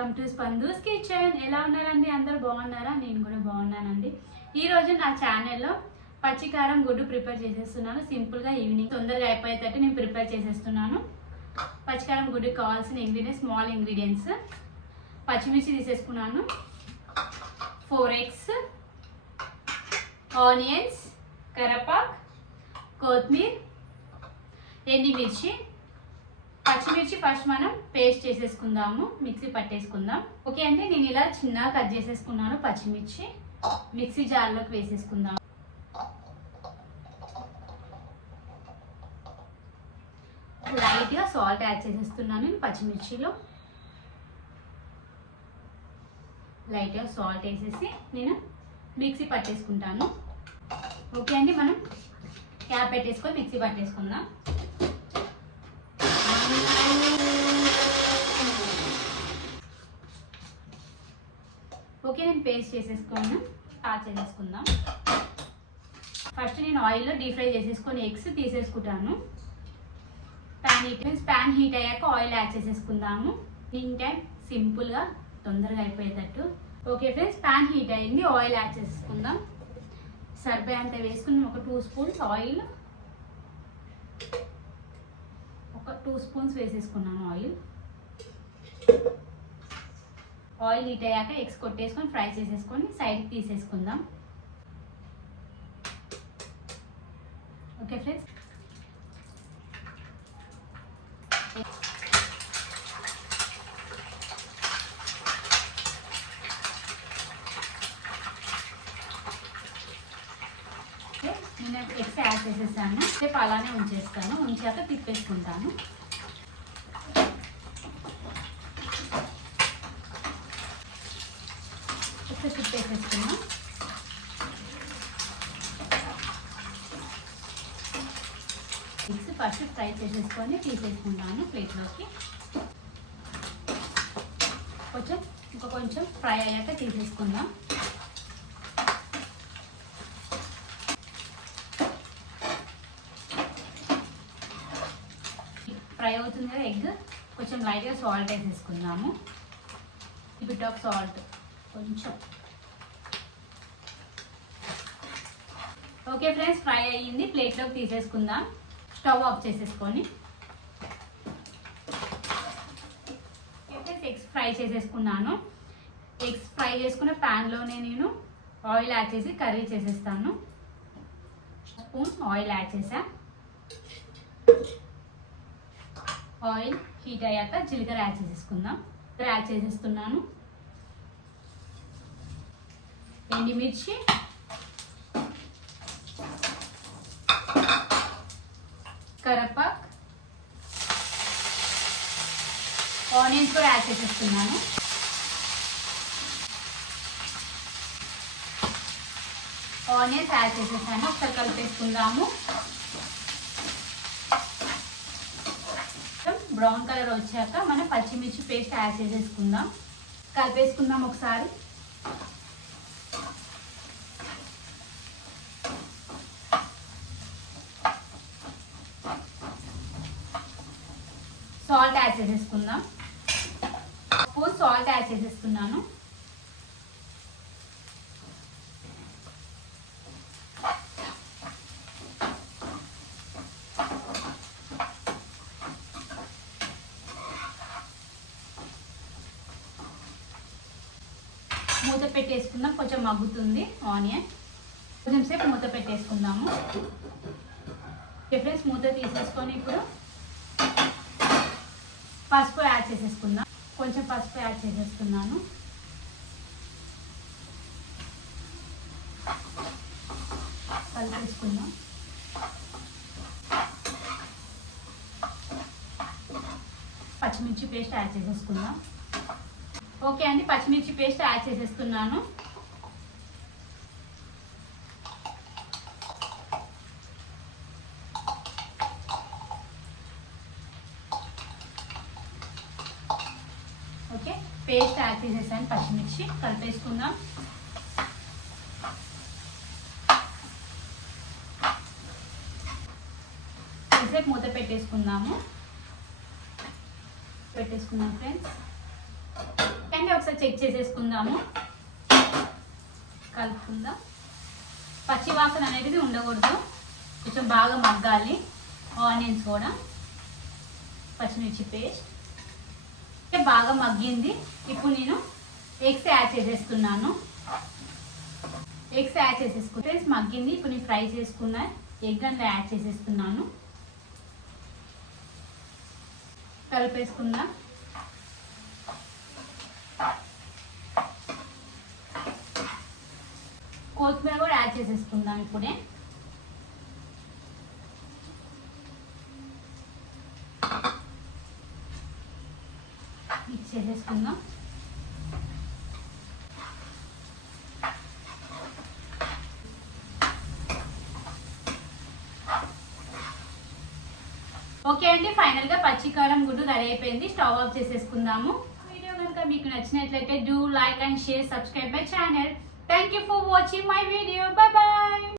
Welcome to స్పందూస్ kitchen. ఎలా ఉన్నారండి? అందరు బాగున్నారా? నేను కూడా బాగున్నానండి. ఈరోజు నా ఛానల్లో పచ్చికారం గుడ్డు ప్రిపేర్ చేసేస్తున్నాను. సింపుల్గా ఈవినింగ్ తొందరగా అయిపోయేటట్టు నేను ప్రిపేర్ చేసేస్తున్నాను. పచ్చికారం గుడ్డు కావాల్సిన ఇంగ్రీడియంట్స్ స్మాల్ ఇంగ్రీడియంట్స్ పచ్చిమిర్చి తీసేసుకున్నాను. ఫోర్ ఎగ్స్ ఆనియన్స్ కరపాక్ కొత్తిమీర ఎండిమిర్చి. పచ్చిమిర్చి ఫస్ట్ మనం పేస్ట్ చేసేసుకుందాము మిక్సీ పట్టేసుకుందాం. ఓకే అంటే నేను ఇలా చిన్నగా కట్ చేసేసుకున్నాను పచ్చిమిర్చి. మిక్సీ జార్లోకి వేసేసుకుందాం. లైట్గా సాల్ట్ యాడ్ చేసేస్తున్నాను నేను పచ్చిమిర్చిలో. లైట్గా సాల్ట్ వేసేసి నేను మిక్సీ పట్టేసుకుంటాను. ఓకే అండి మనం క్యాప్ పెట్టేసుకొని మిక్సీ పట్టేసుకుందాం. నేను పేస్ట్ చేసేసుకొని స్టార్ట్ చేసేసుకుందాం. ఫస్ట్ నేను ఆయిల్లో డీప్ ఫ్రై చేసేసుకొని eggs తీసేసుకుంటాను. Pan heat means pan heat అయ్యాక ఆయిల్ యాడ్ చేసేసుకుందాము. ఇన్ టైం సింపుల్గా తొందరగా అయిపోయేటట్టు. ఓకే ఫ్రెండ్స్ ప్యాన్ హీట్ అయింది ఆయిల్ యాడ్ చేసేసుకుందాం. సరిపోయేంత వేసుకుని ఒక టూ స్పూన్స్ ఆయిల్ ఒక టూ స్పూన్స్ వేసేసుకున్నాను ఆయిల్ ఆయిల్ హీట్ అయ్యాక ఎగ్స్ కొట్టేసుకొని ఫ్రై చేసేసుకొని సైడ్కి తీసేసుకుందాం. Okay friends? నేను ఎగ్స్ యాడ్ చేసేసాను. రేపు అలానే ఉంచేస్తాను. ఉంచాక తిప్పేసుకుంటాను. ఒకసారి తిప్పేసేసుకున్నాం ఎగ్స్ ఫస్ట్ ఫ్రై చేసేసుకొని తీసేసుకుంటాను ప్లేట్లోకి కొంచెం ఇంకా కొంచెం ఫ్రై అయ్యాక తీసేసుకుందాం ఫ్రై అవుతుంది కదా ఎగ్ కొంచెం లైట్గా సాల్ట్ వేసేసుకుందాము. బిట్ ఆఫ్ సాల్ట్ కొంచెం. ఓకే ఫ్రెండ్స్ ఫ్రై అయ్యింది. ప్లేట్లోకి తీసేసుకుందాం. స్టవ్ ఆఫ్ చేసేసుకొని. ఎగ్స్ ఫ్రై చేసేసుకున్నాను. ఎగ్స్ ఫ్రై చేసుకున్న ప్యాన్లోనే నేను ఆయిల్ యాడ్ చేసి కర్రీ చేసేస్తాను. స్పూన్ ఆయిల్ యాడ్ చేసా. ఆయిల్ హీట్ అయ్యాక జీలకర్ర యాడ్ చేసేసుకుందాం. యాడ్ చేసేస్తున్నాను. ఎండిమిర్చి కరపాక్ ఆనియన్స్ కూడా యాడ్ చేసేస్తున్నాను. ఆనియన్స్ యాడ్ చేసేసాను. ఒకసారి కలిపేసుకుందాము. బ్రౌన్ కలర్ వచ్చాక మనం పచ్చిమిర్చి పేస్ట్ యాడ్ చేసేసుకుందాం. కలిపేసుకుందాం ఒకసారి సాల్ట్ యాడ్ చేసేసుకుందాం. ఉప్పు సాల్ట్ యాడ్ చేసేసుకున్నాను. మూత పెట్టేసుకుందాం. కొంచెం మగ్గుతుంది ఆనియన్. కొంచెం సేపు మూత పెట్టేసుకుందాము. డిఫరెన్స్ మూత తీసేసుకొని ఇప్పుడు పసుపు యాడ్ చేసేసుకుందాం. కొంచెం పసుపు యాడ్ చేసేసుకున్నాను. కలిపేసుకుందాం. పచ్చిమిర్చి పేస్ట్ యాడ్ చేసేసుకుందాం. ఓకే అండి పచ్చిమిర్చి పేస్ట్ యాడ్ చేసేస్తున్నాను ఓకే పేస్ట్ యాడ్ చేసేసాను పచ్చిమిర్చి కలిపేసుకుందాం. కాసేపు మూత పెట్టేసుకుందాము. పెట్టేసుకుందాం ఫ్రెండ్స్. ఒకసారి చెక్ చేసేసుకుందాము. కలుపుకుందాం. పచ్చి వాసన అనేది ఉండకూడదు. కొంచెం బాగా మగ్గాలి. ఆనియన్స్ కూడా. పచ్చిమిర్చి పేస్ట్. బాగా మగ్గింది. ఇప్పుడు నేను ఎగ్స్ యాడ్ చేసేస్తున్నాను. ఎగ్స్ యాడ్ చేసేసుకుంటే మగ్గింది. ఇప్పుడు నేను ఫ్రై చేసుకున్న ఎగ్ అందులో యాడ్ చేసేస్తున్నాను. కలిపేసుకుందాం కొత్తిమీర కూడా యాడ్ చేసేసుకుందాం ఇప్పుడే. చేసేసుకుందాం. ఓకే అండి ఫైనల్గా పచ్చికారం గుడ్డు రెడీ అయిపోయింది. స్టవ్ ఆఫ్ చేసేసుకుందాము. వీడియో కనుక మీకు నచ్చినట్లయితే do like and share subscribe my channel. Thank you for watching my video bye bye